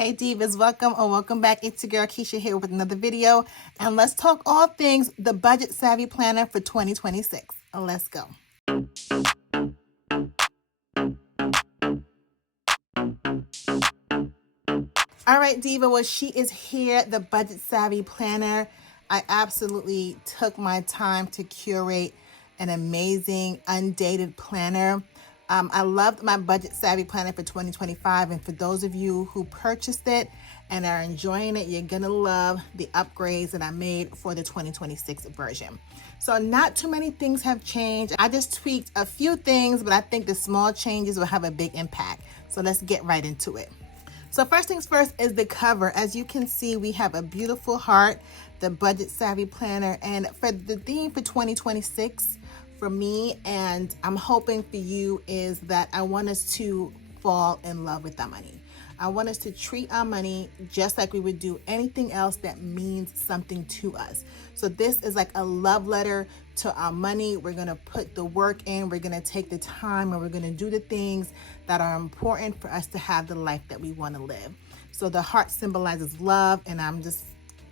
Hey Divas, welcome or welcome back. It's your girl Keisha here with another video. And let's talk all things the Budget Savvy Planner for 2026. Let's go. All right, Diva, well, she is here, the Budget Savvy Planner. I absolutely took my time to curate an amazing, undated planner. I loved my Budget Savvy Planner for 2025. And for those of you who purchased it and are enjoying it, you're going to love the upgrades that I made for the 2026 version. So not too many things have changed. I just tweaked a few things, but I think the small changes will have a big impact. So let's get right into it. So first things first is the cover. As you can see, we have a beautiful heart, the Budget Savvy Planner. And for the theme for 2026, for me, and I'm hoping for you, is that I want us to fall in love with our money. I want us to treat our money just like we would do anything else that means something to us. So this is like a love letter to our money. We're gonna put the work in, we're gonna take the time, and we're gonna do the things that are important for us to have the life that we wanna live. So the heart symbolizes love, and I'm just,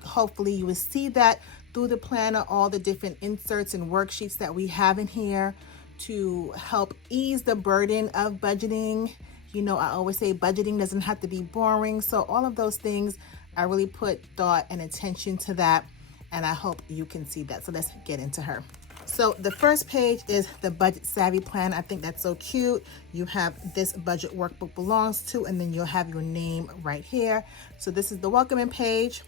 hopefully you will see that through the planner, all the different inserts and worksheets that we have in here to help ease the burden of budgeting. You know, I always say budgeting doesn't have to be boring. So all of those things, I really put thought and attention to that, and I hope you can see that. So let's get into her. So the first page is the Budget Savvy Plan. I think that's so cute. You have this budget workbook belongs to, and then you'll have your name right here. So this is the welcoming page.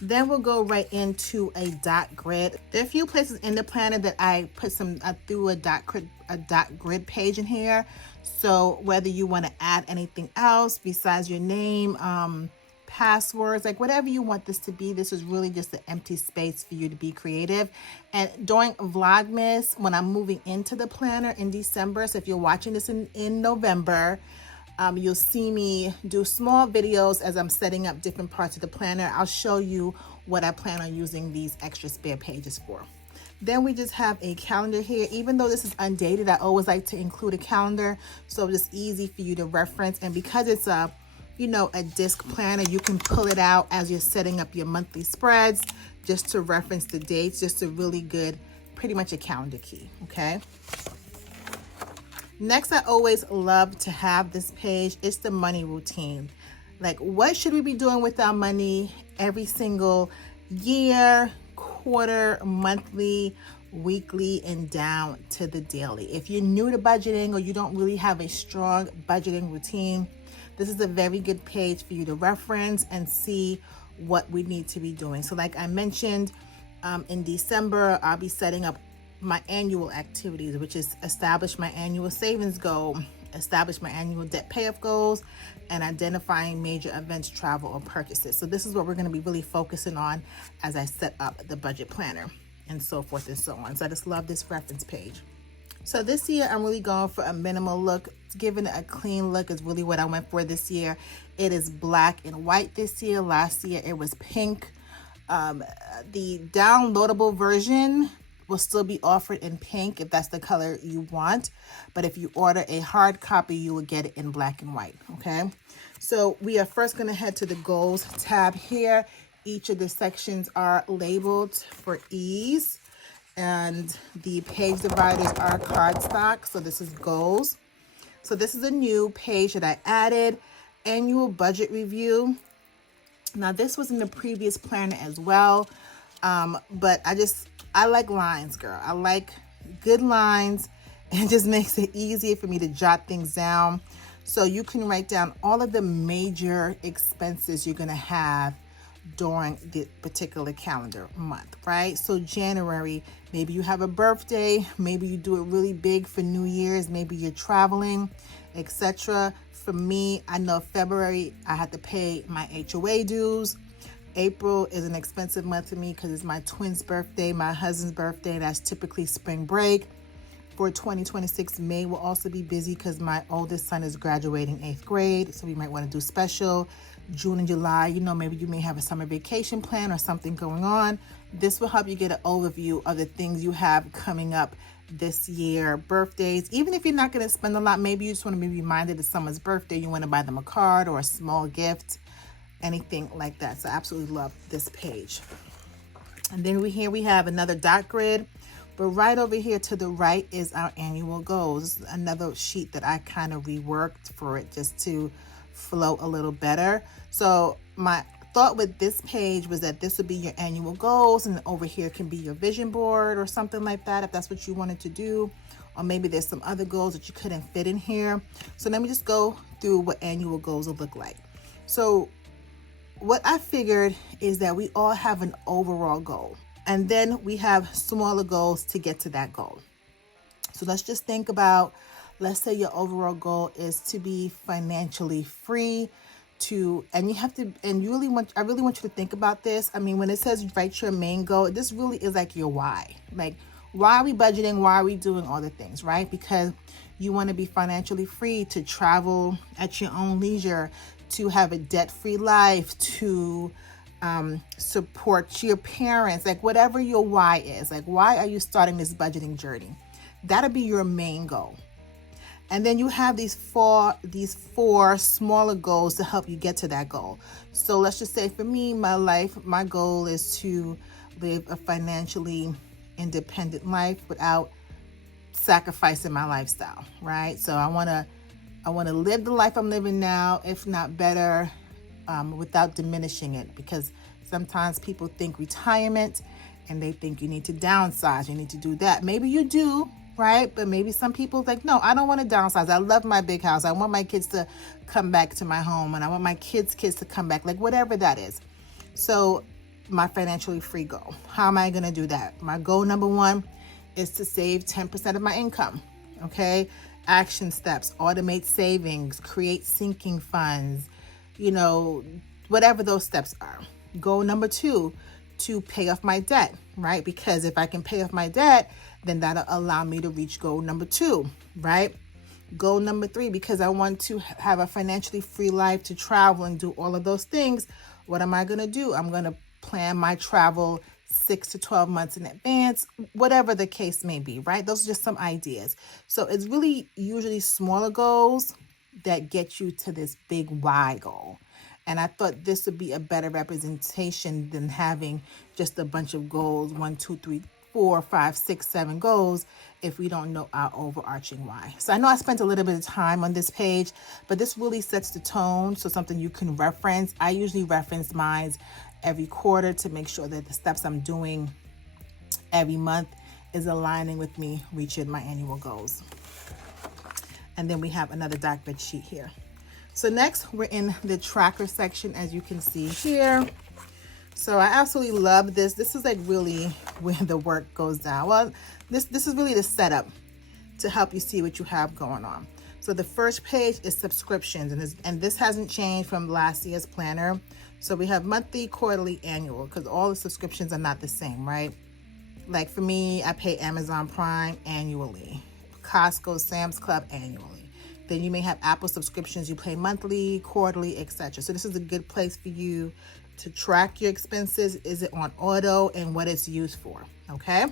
Then we'll go right into a dot grid. There are a few places in the planner that I threw a dot grid page in here. So whether you want to add anything else besides your name, passwords, like whatever you want this to be, this is really just an empty space for you to be creative. And during Vlogmas, when I'm moving into the planner in December, so if you're watching this in November, you'll see me do small videos as I'm setting up different parts of the planner. I'll show you what I plan on using these extra spare pages for. Then we just have a calendar here. Even though this is undated, I always like to include a calendar so it's easy for you to reference. And because it's a disc planner, you can pull it out as you're setting up your monthly spreads just to reference the dates. Just a really good, pretty much a calendar key, okay? Next, I always love to have this page. It's the money routine. Like, what should we be doing with our money every single year, quarter, monthly, weekly, and down to the daily? If you're new to budgeting or you don't really have a strong budgeting routine, this is a very good page for you to reference and see what we need to be doing. So like I mentioned, in December, I'll be setting up my annual activities, which is establish my annual savings goal, establish my annual debt payoff goals, and identifying major events, travel, or purchases. So this is what we're going to be really focusing on as I set up the budget planner and so forth and so on. So I just love this reference page. So this year, I'm really going for a minimal look. Giving it a clean look is really what I went for this year. It is black and white this year. Last year, it was pink. The downloadable version will still be offered in pink if that's the color you want. But if you order a hard copy, you will get it in black and white, okay? So we are first gonna head to the goals tab here. Each of the sections are labeled for ease, and the page dividers are cardstock. So this is goals. So this is a new page that I added, annual budget review. Now this was in the previous planner as well, but I like lines, girl. I like good lines. It just makes it easier for me to jot things down. So you can write down all of the major expenses you're gonna have during the particular calendar month, right? So January, maybe you have a birthday, maybe you do it really big for New Year's, maybe you're traveling, etc. For me, I know February, I had to pay my HOA dues. April is an expensive month for me because it's my twin's birthday, my husband's birthday. That's typically spring break. For 2026, May will also be busy because my oldest son is graduating 8th grade. So we might want to do special. June and July, maybe you may have a summer vacation plan or something going on. This will help you get an overview of the things you have coming up this year. Birthdays, even if you're not going to spend a lot, maybe you just want to be reminded of someone's birthday. You want to buy them a card or a small gift, anything like that. So I absolutely love this page. And then we have another dot grid, but right over here to the right is our annual goals. This is another sheet that I kind of reworked for it just to flow a little better. So my thought with this page was that this would be your annual goals, and over here can be your vision board or something like that if that's what you wanted to do, or maybe there's some other goals that you couldn't fit in here. So let me just go through what annual goals will look like. So what I figured is that we all have an overall goal, and then we have smaller goals to get to that goal. So let's just think about, let's say your overall goal is to be financially free, and you have to, and I really want you to think about this. I mean, when it says write your main goal, this really is like your why. Like, why are we budgeting? Why are we doing all the things, right? Because you want to be financially free, to travel at your own leisure, to have a debt-free life, to support your parents, like whatever your why is. Like, why are you starting this budgeting journey? That'll be your main goal. And then you have these four smaller goals to help you get to that goal. So let's just say for me, my goal is to live a financially independent life without sacrificing my lifestyle, right? So I want to live the life I'm living now, if not better, without diminishing it. Because sometimes people think retirement and they think you need to downsize, you need to do that. Maybe you do, right? But maybe some people think, no, I don't want to downsize. I love my big house. I want my kids to come back to my home, and I want my kids to come back, like whatever that is. So my financially free goal, how am I going to do that? My goal number one is to save 10% of my income. Okay. Action steps: automate savings, create sinking funds, whatever those steps are. Goal number two, to pay off my debt, right? Because if I can pay off my debt, then that'll allow me to reach goal number two, right? Goal number three, because I want to have a financially free life, to travel and do all of those things. What am I going to do? I'm going to plan my travel 6 to 12 months in advance, whatever the case may be, right? Those are just some ideas. So it's really usually smaller goals that get you to this big why goal. And I thought this would be a better representation than having just a bunch of goals, 1, 2, 3, 4, 5, 6, 7 goals, if we don't know our overarching why. So I know I spent a little bit of time on this page, but this really sets the tone. So something you can reference. I usually reference mine every quarter to make sure that the steps I'm doing every month is aligning with me reaching my annual goals. And then we have another dot grid sheet here. So next we're in the tracker section, as you can see here. So I absolutely love this. This is like really where the work goes down. Well, this is really the setup to help you see what you have going on. So the first page is subscriptions, and this hasn't changed from last year's planner. So we have monthly, quarterly, annual, because all the subscriptions are not the same, right? Like for me, I pay Amazon Prime annually, Costco, Sam's Club annually. Then you may have Apple subscriptions, you pay monthly, quarterly, etc. So this is a good place for you to track your expenses. Is it on auto, and what it's used for, okay?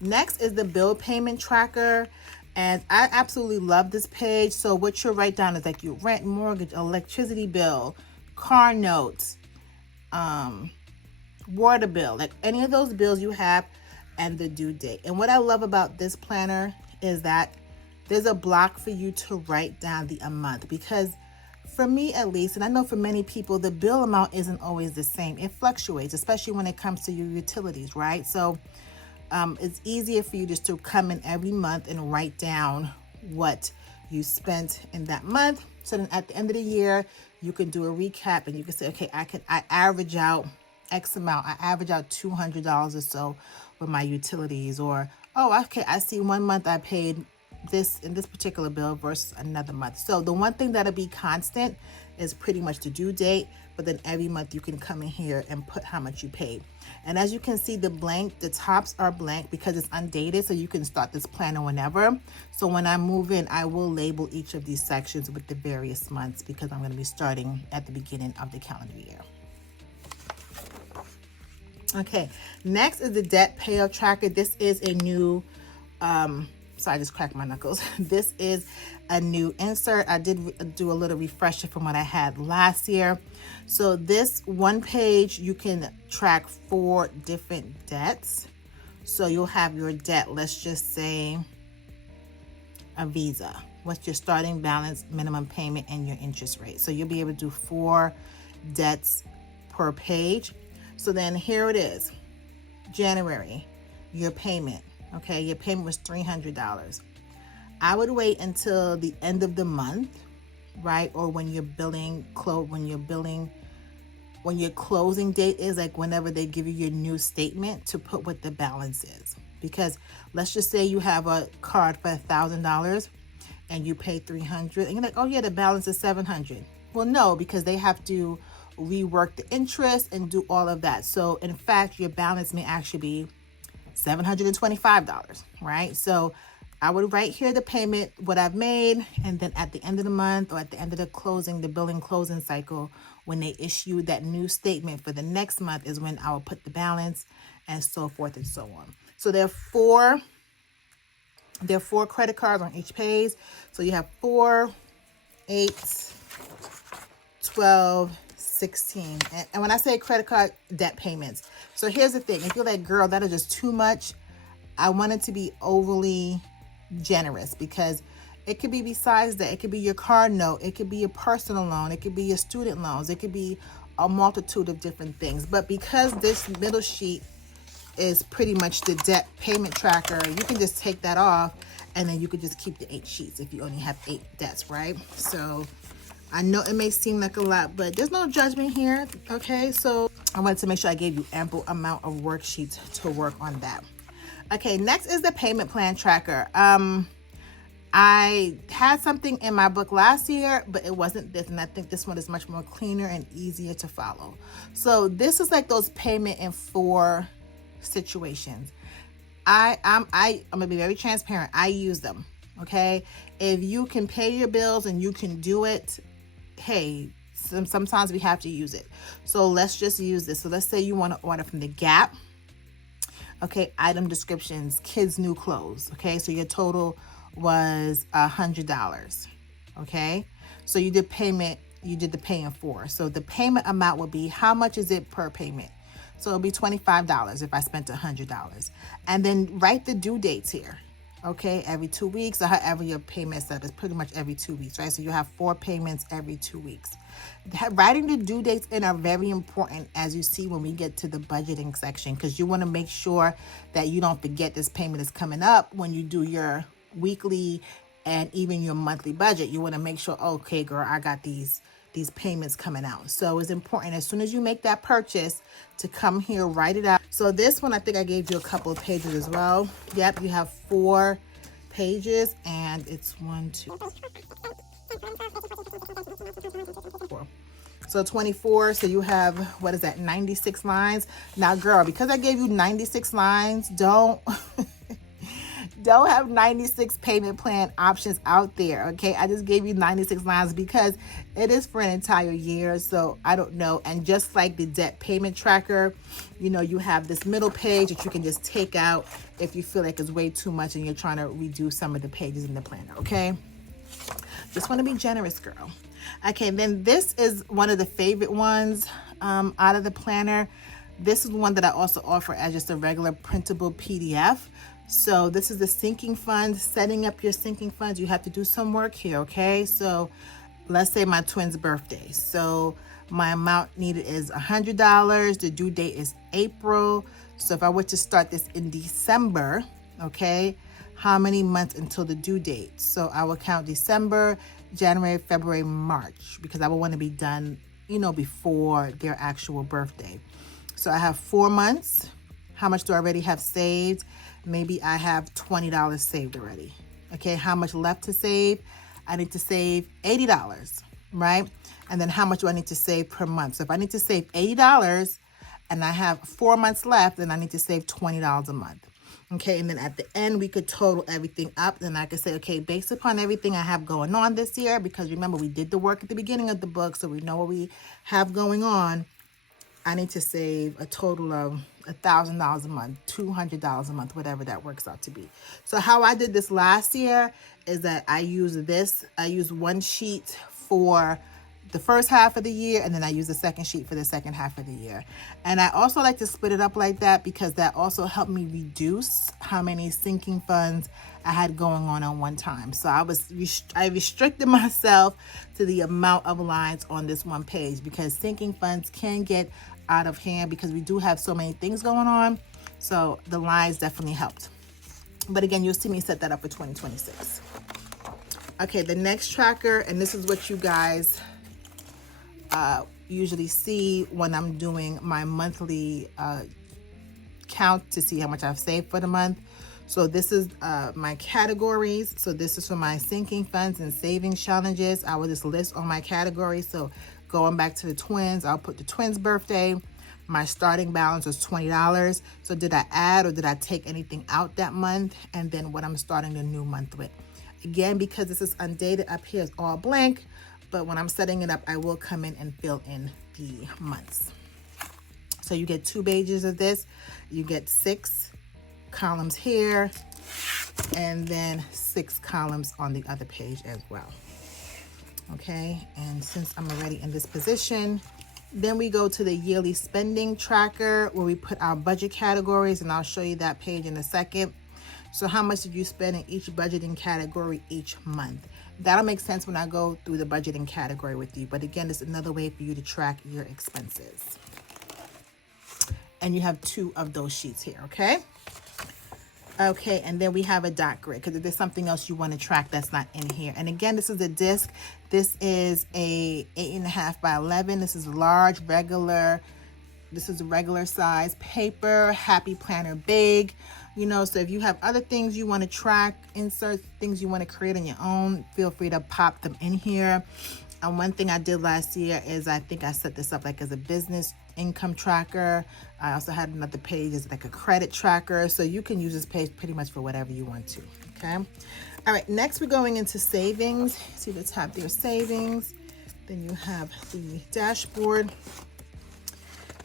Next is the bill payment tracker. And I absolutely love this page. So what you'll write down is like your rent, mortgage, electricity bill, car notes, water bill, like any of those bills you have, and the due date. And what I love about this planner is that there's a block for you to write down the amount, because for me at least, and I know for many people, the bill amount isn't always the same. It fluctuates, especially when it comes to your utilities, right? So it's easier for you just to come in every month and write down what you spent in that month. So then at the end of the year, you can do a recap and you can say, okay, I average out X amount. I average out $200 or so with my utilities, or, oh, okay, I see one month I paid this in this particular bill versus another month. So the one thing that'll be constant is pretty much the due date, but then every month you can come in here and put how much you paid. And as you can see, the tops are blank because it's undated, so you can start this planner whenever. So when I move in, I will label each of these sections with the various months, because I'm going to be starting at the beginning of the calendar year. Okay, next is the debt payoff tracker. This is a new, so I just cracked my knuckles. This is a new insert. I did do a little refresher from what I had last year. So this one page, you can track 4 different debts. So you'll have your debt, let's just say a Visa. What's your starting balance, minimum payment, and your interest rate. So you'll be able to do 4 debts per page. So then here it is. January, your payment. Okay, your payment was $300. I would wait until the end of the month, right? Or when your closing date is, like whenever they give you your new statement, to put what the balance is. Because let's just say you have a card for $1,000 and you pay $300, and you're like, oh yeah, the balance is $700. Well, no, because they have to rework the interest and do all of that. So in fact, your balance may actually be $725, right? So I would write here the payment, what I've made, and then at the end of the month or at the end of the billing closing cycle, when they issue that new statement for the next month is when I will put the balance, and so forth and so on. So there are 4 credit cards on each page. So you have 4, 8, 12, 16. And when I say credit card debt payments, so here's the thing. If you're like, girl, that is just too much, I want it to be overly generous, because it could be besides that. It could be your car note. It could be your personal loan. It could be your student loans. It could be a multitude of different things. But because this middle sheet is pretty much the debt payment tracker, you can just take that off, and then you could just keep the 8 sheets if you only have 8 debts, right? So I know it may seem like a lot, but there's no judgment here, okay? So I wanted to make sure I gave you ample amount of worksheets to work on that. Okay, next is the payment plan tracker. I had something in my book last year, but it wasn't this, and I think this one is much more cleaner and easier to follow. So this is like those payment in 4 situations. I'm gonna be very transparent. I use them. Okay, if you can pay your bills and you can do it, hey, sometimes we have to use it. So let's just use this. So let's say you want to order from the Gap. Okay, item descriptions, kids' new clothes. Okay, so your total was $100. Okay, so you did the pay in 4. So the payment amount would be, how much is it per payment? So it'll be $25 if I spent $100. And then write the due dates here. Okay, every 2 weeks, or however your payment set is, pretty much every 2 weeks, right? So you have 4 payments every 2 weeks. Writing the due dates in are very important, as you see when we get to the budgeting section, because you want to make sure that you don't forget this payment is coming up when you do your weekly and even your monthly budget. You want to make sure, okay, girl, I got these payments coming out. So it's important, as soon as you make that purchase, to come here, write it out. So this one, I think I gave you a couple of pages as well. Yep, you have 4 pages, and it's 1, 2, 4. So 24, so you have, what is that, 96 lines. Now, girl, because I gave you 96 lines, don't have 96 payment plan options out there, okay? I just gave you 96 lines because it is for an entire year, so I don't know. And just like the debt payment tracker, you know, you have this middle page that you can just take out if you feel like it's way too much and you're trying to reduce some of the pages in the planner, okay? Just want to be generous, girl. Okay, then this is one of the favorite ones out of the planner. This is one that I also offer as just a regular printable PDF. So this is the sinking fund. Setting up your sinking funds, you have to do some work here, okay? So let's say my twin's birthday. So my amount needed is $100. The due date is April. So if I were to start this in December, okay, how many months until the due date? So I will count December, January, February, March, because I will want to be done, you know, before their actual birthday. So I have 4 months. How much do I already have saved? Maybe I have $20 saved already. Okay, how much left to save? I need to save $80, right? And then how much do I need to save per month? So if I need to save $80 and I have 4 months left, then I need to save $20 a month. Okay, and then at the end, we could total everything up. Then I could say, okay, based upon everything I have going on this year, because remember, we did the work at the beginning of the book, so we know what we have going on, I need to save a total of $1,000 a month, $200 a month, whatever that works out to be. So how I did this last year is that I used one sheet for the first half of the year, and then I use the second sheet for the second half of the year. And I also like to split it up like that because that also helped me reduce how many sinking funds I had going on one time. So I restricted myself to the amount of lines on this one page because sinking funds can get out of hand because we do have so many things going on. So the lines definitely helped. But again, you'll see me set that up for 2026. Okay, the next tracker, and this is what you guys usually see when I'm doing my monthly count to see how much I've saved for the month. So this is my categories. So this is for my sinking funds and savings challenges. I will just list all my categories. So going back to the twins, I'll put the twins' birthday. My starting balance was $20. So did I add or did I take anything out that month? And then what I'm starting the new month with. Again, because this is undated, up here is all blank. But when I'm setting it up, I will come in and fill in the months. So you get 2 pages of this. You get 6 columns here, and then 6 columns on the other page as well. Okay, and since I'm already in this position, then we go to the yearly spending tracker where we put our budget categories, and I'll show you that page in a second. So how much did you spend in each budgeting category each month? That'll make sense when I go through the budgeting category with you. But again, it's another way for you to track your expenses. And you have 2 of those sheets here, okay? Okay, and then we have a dot grid because if there's something else you want to track that's not in here. And again, this is a disc. This is a 8.5 by 11. This is large, regular. This is a regular size paper, Happy Planner big. You know, so if you have other things you want to track, insert things you want to create on your own, feel free to pop them in here. And one thing I did last year is I think I set this up like as a business income tracker. I also had another page as like a credit tracker. So you can use this page pretty much for whatever you want to. Okay. All right. Next, we're going into savings. See the top there, savings. Then you have the dashboard.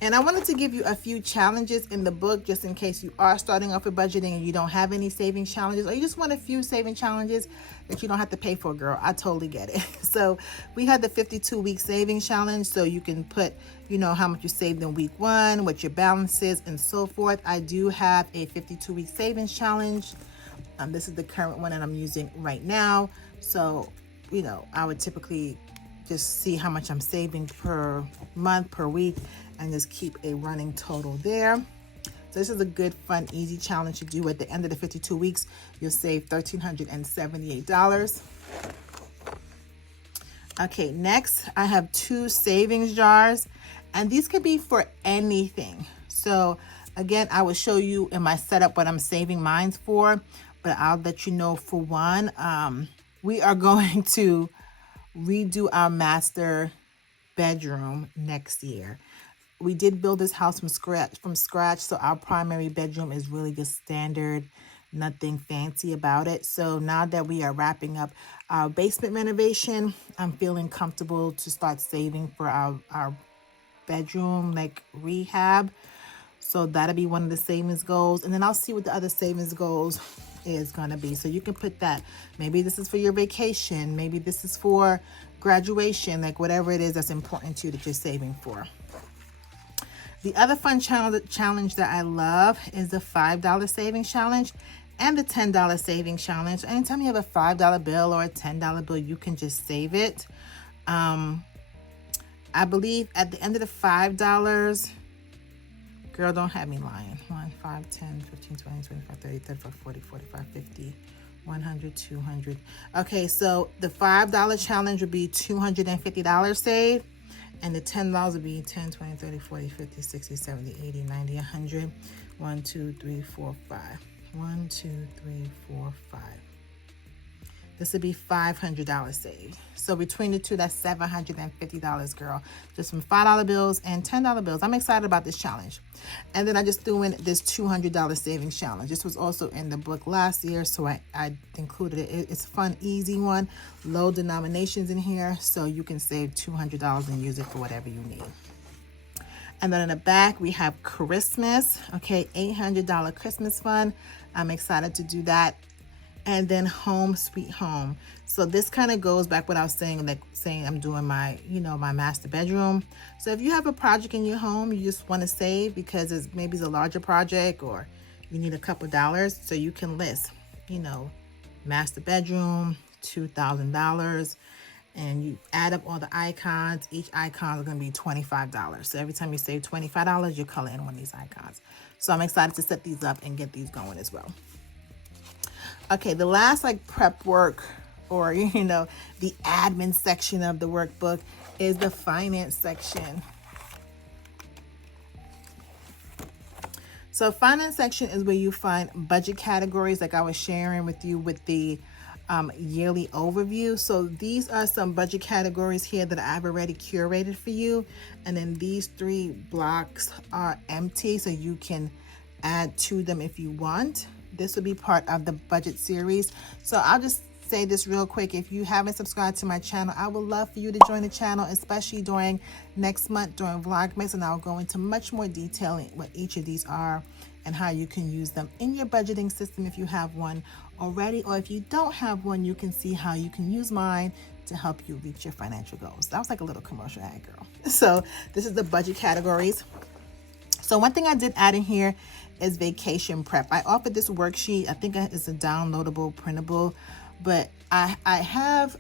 And I wanted to give you a few challenges in the book just in case you are starting off with budgeting and you don't have any saving challenges, or you just want a few saving challenges that you don't have to pay for, girl. I totally get it. So we had the 52-week saving challenge. So you can put, you know, how much you saved in week 1, what your balance is, and so forth. I do have a 52-week savings challenge. This is the current one that I'm using right now. So, you know, I would typically just see how much I'm saving per month, per week, and just keep a running total there. So this is a good, fun, easy challenge to do. At the end of the 52 weeks, you'll save $1,378. Okay, next I have 2 savings jars, and these could be for anything. So again, I will show you in my setup what I'm saving mine for, but I'll let you know for one, we are going to redo our master bedroom next year. We did build this house from scratch, so our primary bedroom is really just standard, nothing fancy about it. So now that we are wrapping up our basement renovation, I'm feeling comfortable to start saving for our bedroom, like rehab. So that'll be one of the savings goals. And then I'll see what the other savings goals is going to be. So you can put that. Maybe this is for your vacation. Maybe this is for graduation, like whatever it is that's important to you that you're saving for. The other fun challenge that I love is the $5 savings challenge and the $10 savings challenge. Anytime you have a $5 bill or a $10 bill, you can just save it. I believe at the end of the $5, girl, don't have me lying. 1, 5, 10, 15, 20, 25, 30, 35, 40, 45, 50, 100, 200. Okay, so the $5 challenge would be $250 saved. And the $10 would be 10, 20, 30, 40, 50, 60, 70, 80, 90, 100. 1, 2, 3, 4, 5. 1, 2, 3, 4, 5. This would be $500 saved. So between the two, that's $750, girl. Just from $5 bills and $10 bills. I'm excited about this challenge. And then I just threw in this $200 savings challenge. This was also in the book last year, so I included it. It's a fun, easy one. Low denominations in here, so you can save $200 and use it for whatever you need. And then in the back, we have Christmas, okay, $800 Christmas fund. I'm excited to do that. And then Home Sweet Home. So this kind of goes back what I was saying, like saying I'm doing my, my master bedroom. So if you have a project in your home, you just want to save because maybe it's a larger project or you need a couple dollars, so you can list, master bedroom, $2,000. And you add up all the icons. Each icon is going to be $25. So every time you save $25, you color in one of these icons. So I'm excited to set these up and get these going as well. Okay, the last prep work or, the admin section of the workbook is the finance section. So finance section is where you find budget categories like I was sharing with you with the yearly overview. So these are some budget categories here that I've already curated for you. And then these 3 blocks are empty, so you can add to them if you want. This will be part of the budget series. So I'll just say this real quick. If you haven't subscribed to my channel, I would love for you to join the channel, especially during next month during Vlogmas, and I'll go into much more detail in what each of these are and how you can use them in your budgeting system if you have one already, or if you don't have one, you can see how you can use mine to help you reach your financial goals. That was like a little commercial ad, girl. So this is the budget categories. So one thing I did add in here is vacation prep. I offered this worksheet. I think it's a downloadable, printable, but I have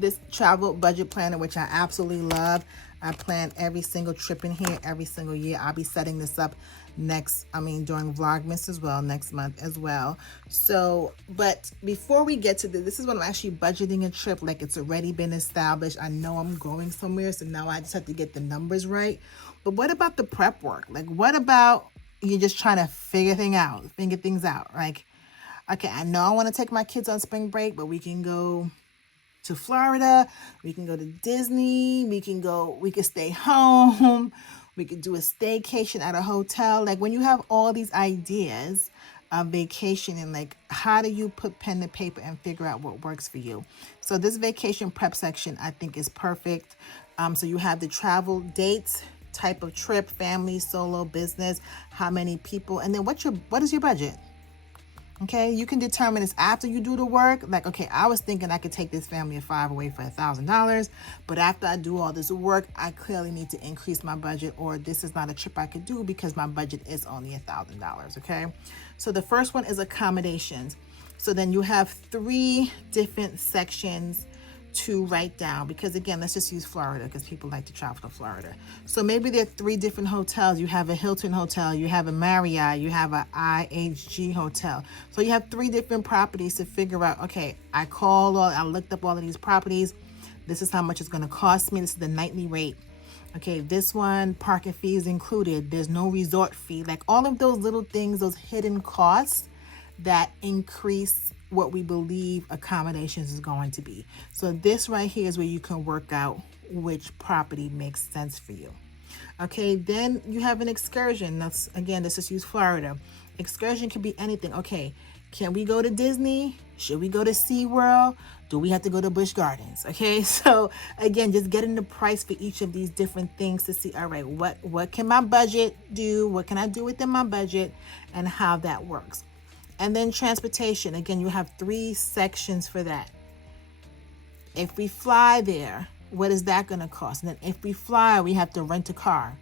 this travel budget planner, which I absolutely love. I plan every single trip in here every single year. I'll be setting this up during Vlogmas as well, next month as well. So, but before we get to this is when I'm actually budgeting a trip, like it's already been established. I know I'm going somewhere, so now I just have to get the numbers right. But what about the prep work? Like, what about you're just trying to figure things out? Like, okay, I know I want to take my kids on spring break, but we can go to Florida, we can go to Disney, we can stay home, we could do a staycation at a hotel. Like when you have all these ideas of vacation and like, how do you put pen to paper and figure out what works for you? So this vacation prep section, I think is perfect. So you have the travel dates, type of trip, family, solo, business, how many people, and then what is your budget? Okay, you can determine this after you do the work. Like, okay, I was thinking I could take this family of 5 away for $1,000, but after I do all this work, I clearly need to increase my budget, or this is not a trip I could do because my budget is only $1,000. Okay, so the first one is accommodations. So then you have 3 different sections to write down, because again, let's just use Florida because people like to travel to Florida. So maybe there are 3 different hotels. You have a Hilton hotel, you have a Marriott, you have an IHG hotel. So you have 3 different properties to figure out, okay, I looked up all of these properties. This is how much it's going to cost me. This is the nightly rate. Okay, this one, parking fees included. There's no resort fee. Like all of those little things, those hidden costs that increase what we believe accommodations is going to be. So this right here is where you can work out which property makes sense for you. Okay, then you have an excursion. Let's just use Florida. Excursion can be anything. Okay, can we go to Disney? Should we go to SeaWorld? Do we have to go to Busch Gardens? Okay, so again, just getting the price for each of these different things to see, all right, what can my budget do? What can I do within my budget, and how that works. And then transportation. Again, you have 3 sections for that. If we fly there, what is that going to cost? And then if we fly, we have to rent a car.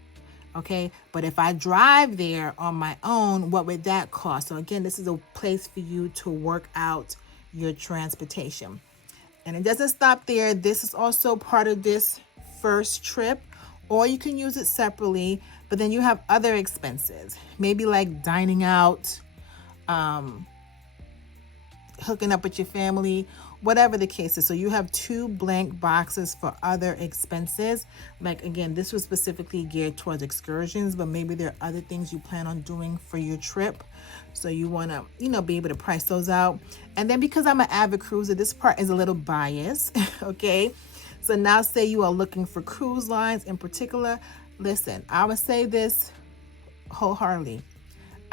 Okay. But if I drive there on my own, what would that cost? So again, this is a place for you to work out your transportation. And it doesn't stop there. This is also part of this first trip, or you can use it separately, but then you have other expenses, maybe like dining out, hooking up with your family, whatever the case is. So you have 2 blank boxes for other expenses. Like again, this was specifically geared towards excursions, but maybe there are other things you plan on doing for your trip. So you want to, be able to price those out. And then because I'm an avid cruiser, this part is a little biased. Okay. So now say you are looking for cruise lines in particular. Listen, I would say this wholeheartedly.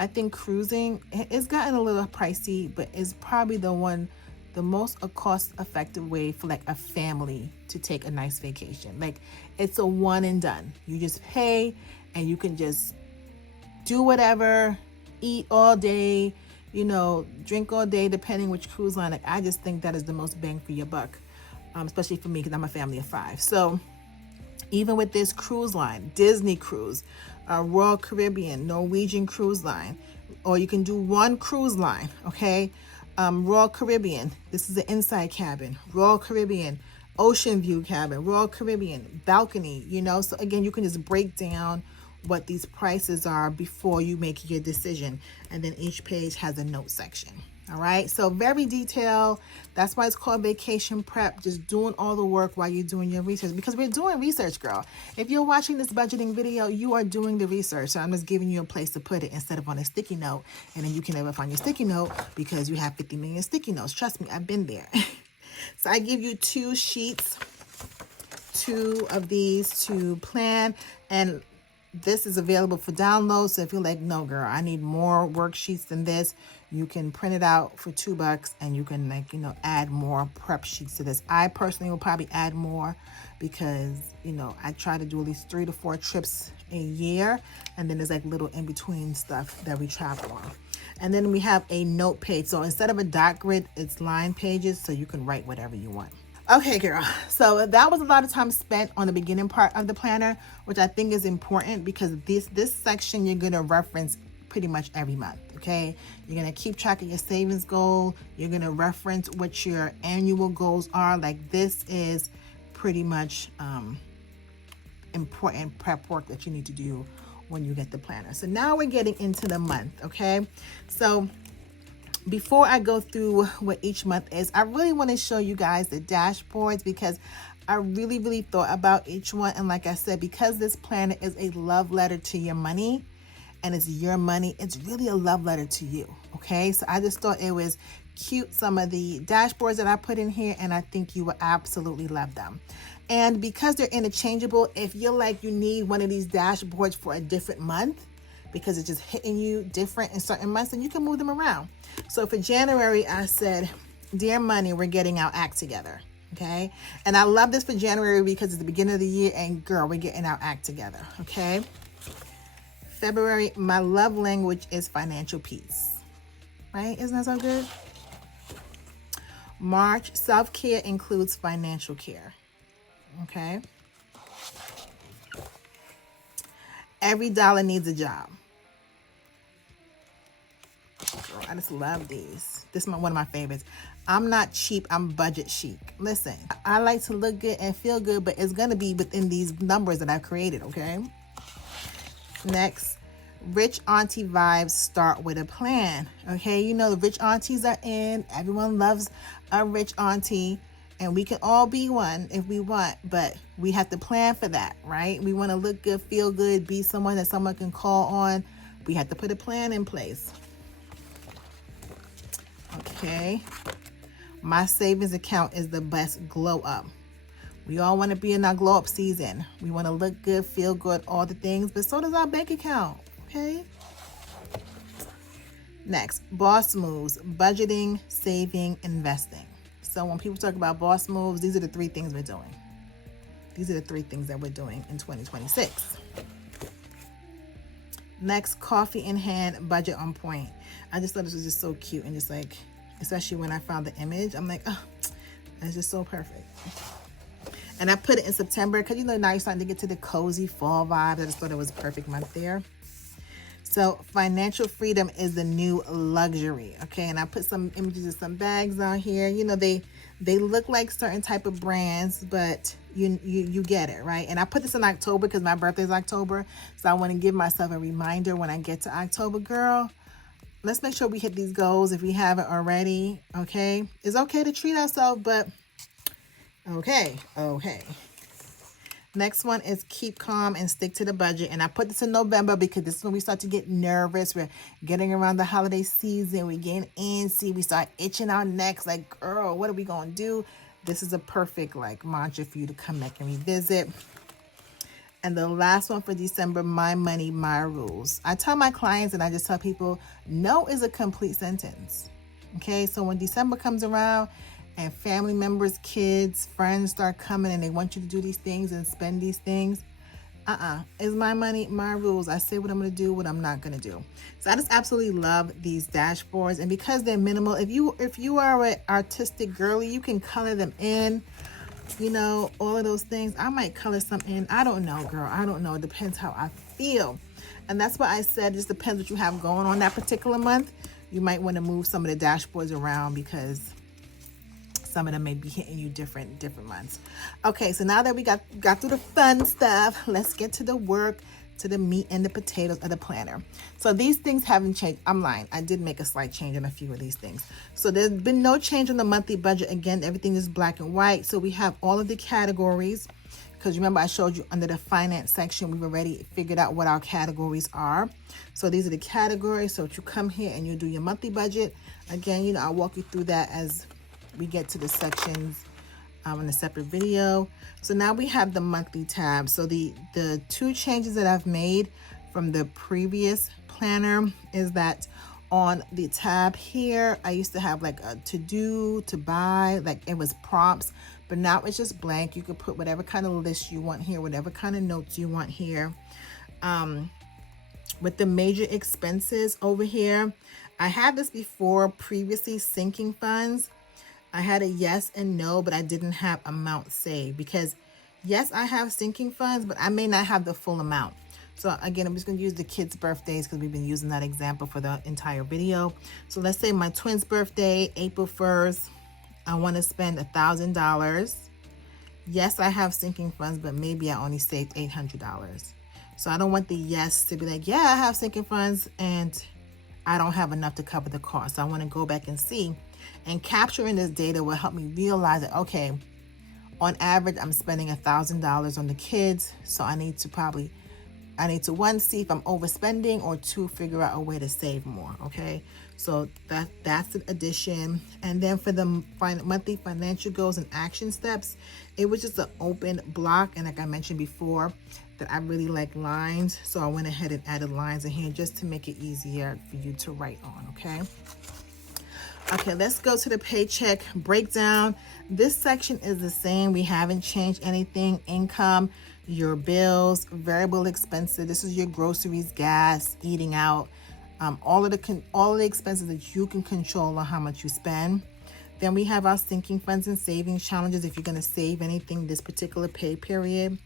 I think cruising, it's gotten a little pricey, but it's probably the one the most cost-effective way for like a family to take a nice vacation. Like, it's a one and done. You just pay and you can just do whatever, eat all day, drink all day, depending which cruise line. Like, I just think that is the most bang for your buck, especially for me because I'm a family of 5. So even with this cruise line, Disney Cruise, Royal Caribbean, Norwegian Cruise Line, or you can do one cruise line, okay? Royal Caribbean, this is an inside cabin. Royal Caribbean, ocean view cabin. Royal Caribbean, balcony, So again, you can just break down what these prices are before you make your decision. And then each page has a note section. All right, so very detailed. That's why it's called vacation prep, just doing all the work while you're doing your research, because we're doing research, girl. If you're watching this budgeting video, you are doing the research. So I'm just giving you a place to put it instead of on a sticky note, and then you can never find your sticky note because you have 50 million sticky notes. Trust me, I've been there. So I give you 2 sheets, 2 of these to plan, and this is available for download. So if you're like, no girl, I need more worksheets than this, you can print it out for $2 and you can add more prep sheets to this. I personally will probably add more because I try to do at least 3 to 4 trips a year, and then there's like little in between stuff that we travel on. And then we have a note page. So instead of a dot grid, it's line pages, so you can write whatever you want. Okay, girl. So that was a lot of time spent on the beginning part of the planner, which I think is important because this section you're going to reference pretty much every month, okay? You're going to keep track of your savings goal. You're going to reference what your annual goals are. Like, this is pretty much important prep work that you need to do when you get the planner. So now we're getting into the month, okay? So before I go through what each month is, I really want to show you guys the dashboards because I really, really thought about each one. And like I said, because this planner is a love letter to your money and it's your money, it's really a love letter to you, okay? So I just thought it was cute, some of the dashboards that I put in here, and I think you will absolutely love them. And because they're interchangeable, if you're like you need one of these dashboards for a different month, because it's just hitting you different in certain months, and you can move them around. So for January, I said, dear money, we're getting our act together, okay? And I love this for January because it's the beginning of the year, and girl, we're getting our act together, okay? February, my love language is financial peace, right? Isn't that so good? March, self-care includes financial care, okay? Every dollar needs a job. Girl, I just love these. This is one of my favorites. I'm not cheap, I'm budget chic. Listen, I like to look good and feel good, but it's gonna be within these numbers that I've created, okay? Next, rich auntie vibes start with a plan, okay? The rich aunties are in. Everyone loves a rich auntie, and we can all be one if we want, but we have to plan for that, right? We want to look good, feel good, be someone that someone can call on. We have to put a plan in place. Okay. My savings account is the best glow up. We all want to be in our glow up season. We want to look good, feel good, all the things, but so does our bank account, okay? Next, boss moves, budgeting, saving, investing. So when people talk about boss moves, these are the 3 things we're doing. These are the 3 things that we're doing in 2026. Next, coffee in hand, budget on point. I just thought this was just so cute, and just like, especially when I found the image, I'm like, oh, that's just so perfect. And I put it in September because now you're starting to get to the cozy fall vibe. I just thought it was a perfect month there. So financial freedom is the new luxury, okay? And I put some images of some bags on here. They look like certain type of brands, but you get it, right? And I put this in October because my birthday is October, so I want to give myself a reminder when I get to October, girl. Let's make sure we hit these goals if we haven't already, okay? It's okay to treat ourselves, but okay. Next one is keep calm and stick to the budget. And I put this in November because this is when we start to get nervous. We're getting around the holiday season. We're getting antsy. We start itching our necks like, girl, what are we going to do? This is a perfect mantra for you to come back and revisit. And the last one for December, my money, my rules. I tell my clients, and I just tell people, no is a complete sentence. Okay, so when December comes around and family members, kids, friends start coming and they want you to do these things and spend these things, it's my money, my rules. I say what I'm going to do, what I'm not going to do. So I just absolutely love these dashboards, and because they're minimal, if you are an artistic girly, you can color them in, you know, all of those things. I might color some in. I don't know, girl. I don't know. It depends how I feel. And that's why I said it just depends what you have going on that particular month. You might want to move some of the dashboards around because some of them may be hitting you different months. Okay, so now that we got through the fun stuff, let's get to the work, to the meat and the potatoes of the planner. So these things haven't changed. I'm lying. I did make a slight change on a few of these things. So there's been no change on the monthly budget. Again, everything is black and white. So we have all of the categories, because remember I showed you under the finance section, we've already figured out what our categories are. So these are the categories. So you come here and you do your monthly budget. Again, you know, I'll walk you through that as we get to the sections in a separate video. So now we have the monthly tab. So the two changes that I've made from the previous planner is that on the tab here, I used to have like a to do, to buy, like it was prompts, but now it's just blank. You could put whatever kind of list you want here, whatever kind of notes you want here. With the major expenses over here, I had this before previously, sinking funds. I had a yes and no, but I didn't have amount saved, because yes, I have sinking funds, but I may not have the full amount. So again, I'm just going to use the kids' birthdays because we've been using that example for the entire video. So let's say my twin's birthday, April 1st, I want to spend $1,000. Yes, I have sinking funds, but maybe I only saved $800. So I don't want the yes to be like, yeah, I have sinking funds and I don't have enough to cover the cost. So I want to go back and see. And capturing this data will help me realize that, okay, on average, I'm spending $1,000 on the kids. So I need to one, see if I'm overspending, or two, figure out a way to save more. Okay. So that's an addition. And then for the monthly financial goals and action steps, it was just an open block. And like I mentioned before, that I really like lines. So I went ahead and added lines in here just to make it easier for you to write on. Okay. Okay, let's go to the paycheck breakdown. This section is the same. We haven't changed anything. Income, your bills, variable expenses. This is your groceries, gas, eating out, all of the expenses that you can control on how much you spend. Then we have our sinking funds and savings challenges if you're going to save anything this particular pay period.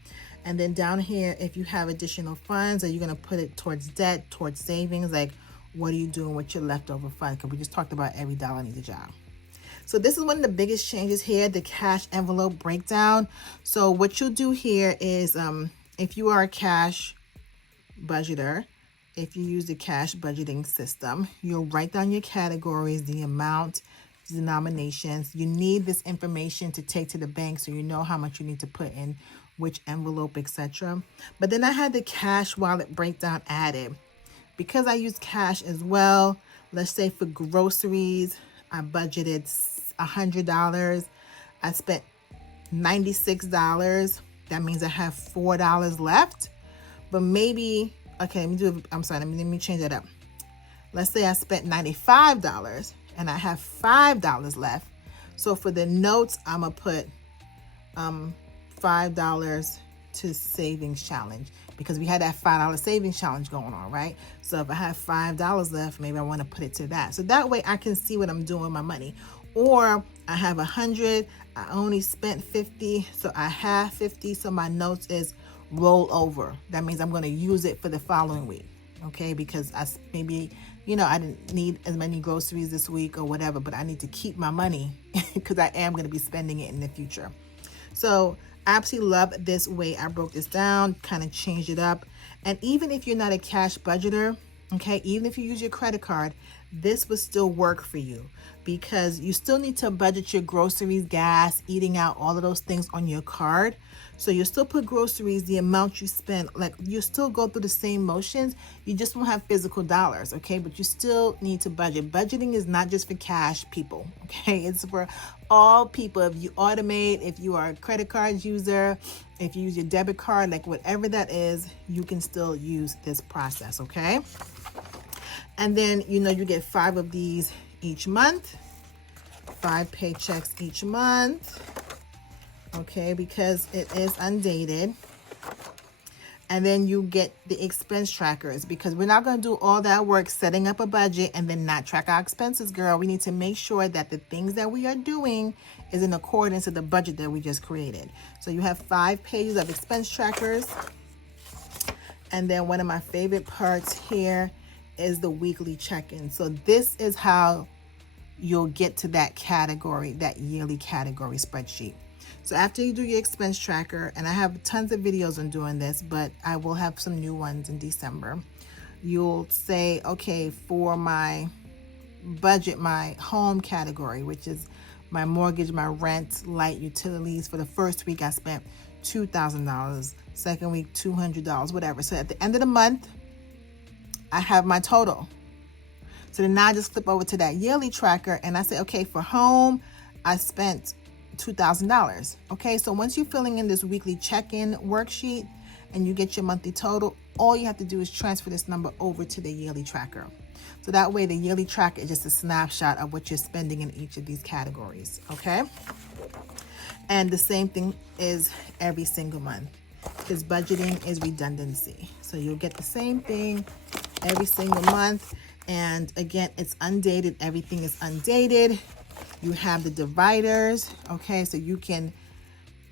And then down here, if you have additional funds, are you going to put it towards debt, towards savings, like what are you doing with your leftover funds? Because we just talked about every dollar needs a job. So this is one of the biggest changes here, the cash envelope breakdown. So what you'll do here is if you are a cash budgeter, if you use the cash budgeting system, you'll write down your categories, the amount, denominations. You need this information to take to the bank so you know how much you need to put in which envelope, etc. But then I had the cash wallet breakdown added. Because I use cash as well, let's say for groceries, I budgeted $100. I spent $96. That means I have $4 left. But maybe, okay, let me change that up. Let's say I spent $95 and I have $5 left. So for the notes, I'm going to put $5 to savings challenge, because we had that $5 savings challenge going on, right? So if I have $5 left, maybe I want to put it to that. So that way I can see what I'm doing with my money. Or I have 100, I only spent 50, so I have 50. So my notes is roll over. That means I'm going to use it for the following week. Okay, because I didn't need as many groceries this week or whatever, but I need to keep my money because I am going to be spending it in the future. So I absolutely love this way I broke this down, kind of changed it up. And even if you're not a cash budgeter, okay, even if you use your credit card, this will still work for you, because you still need to budget your groceries, gas, eating out, all of those things on your card. So you still put groceries, the amount you spend, like you still go through the same motions. You just won't have physical dollars, okay? But you still need to budget. Budgeting is not just for cash people, okay? It's for all people. If you automate, if you are a credit card user, if you use your debit card, like whatever that is, you can still use this process, okay? And then, you get 5 of these each month. 5 paychecks each month. Okay, because it is undated. And then you get the expense trackers, because we're not going to do all that work setting up a budget and then not track our expenses, girl. We need to make sure that the things that we are doing is in accordance to the budget that we just created. So you have 5 pages of expense trackers. And then one of my favorite parts here is the weekly check-in. So this is how you'll get to that category, that yearly category spreadsheet. So after you do your expense tracker, and I have tons of videos on doing this, but I will have some new ones in December. You'll say, okay, for my budget, my home category, which is my mortgage, my rent, light, utilities, for the first week I spent $2,000, second week $200, whatever. So at the end of the month, I have my total. So then now I just flip over to that yearly tracker and I say, okay, for home, I spent $2,000. Okay, so once you're filling in this weekly check-in worksheet and you get your monthly total, all you have to do is transfer this number over to the yearly tracker. So that way the yearly tracker is just a snapshot of what you're spending in each of these categories. Okay, and the same thing is every single month, because budgeting is redundancy. So you'll get the same thing every single month. And again, it's undated. Everything is undated. You have the dividers, okay? So you can,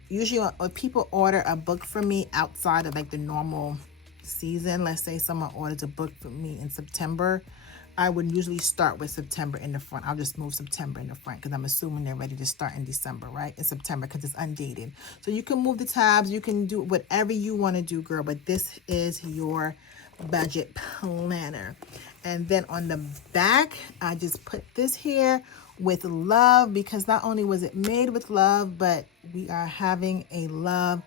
usually when people order a book from me outside of like the normal season, let's say someone orders a book from me in September, I would usually start with September in the front. I'll just move September in the front because I'm assuming they're ready to start in December, right? In September, because it's undated. So you can move the tabs, you can do whatever you want to do, girl, but this is your budget planner. And then on the back, I just put this here with love, because not only was it made with love, but we are having a love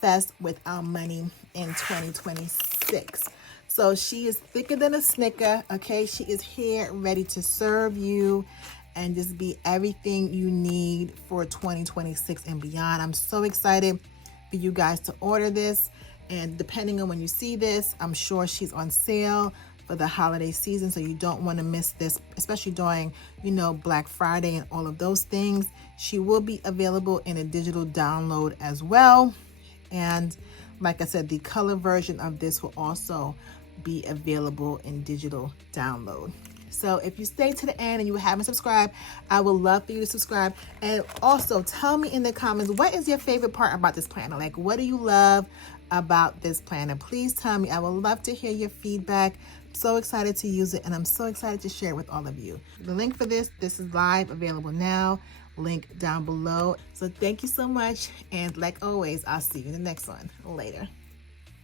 fest with our money in 2026. So she is thicker than a Snicker, okay? She is here ready to serve you and just be everything you need for 2026 and beyond. I'm so excited for you guys to order this. And depending on when you see this, I'm sure she's on sale for the holiday season, so you don't want to miss this, especially during, you know, Black Friday and all of those things. She will be available in a digital download as well. And like I said, the color version of this will also be available in digital download. So if you stay to the end and you haven't subscribed, I would love for you to subscribe. And also tell me in the comments, what is your favorite part about this planner? Like, what do you love about this planner? Please tell me. I would love to hear your feedback. I'm so excited to use it, and I'm so excited to share it with all of you. The link for this is live, available now. Link down below. So thank you so much. And like always, I'll see you in the next one. Later.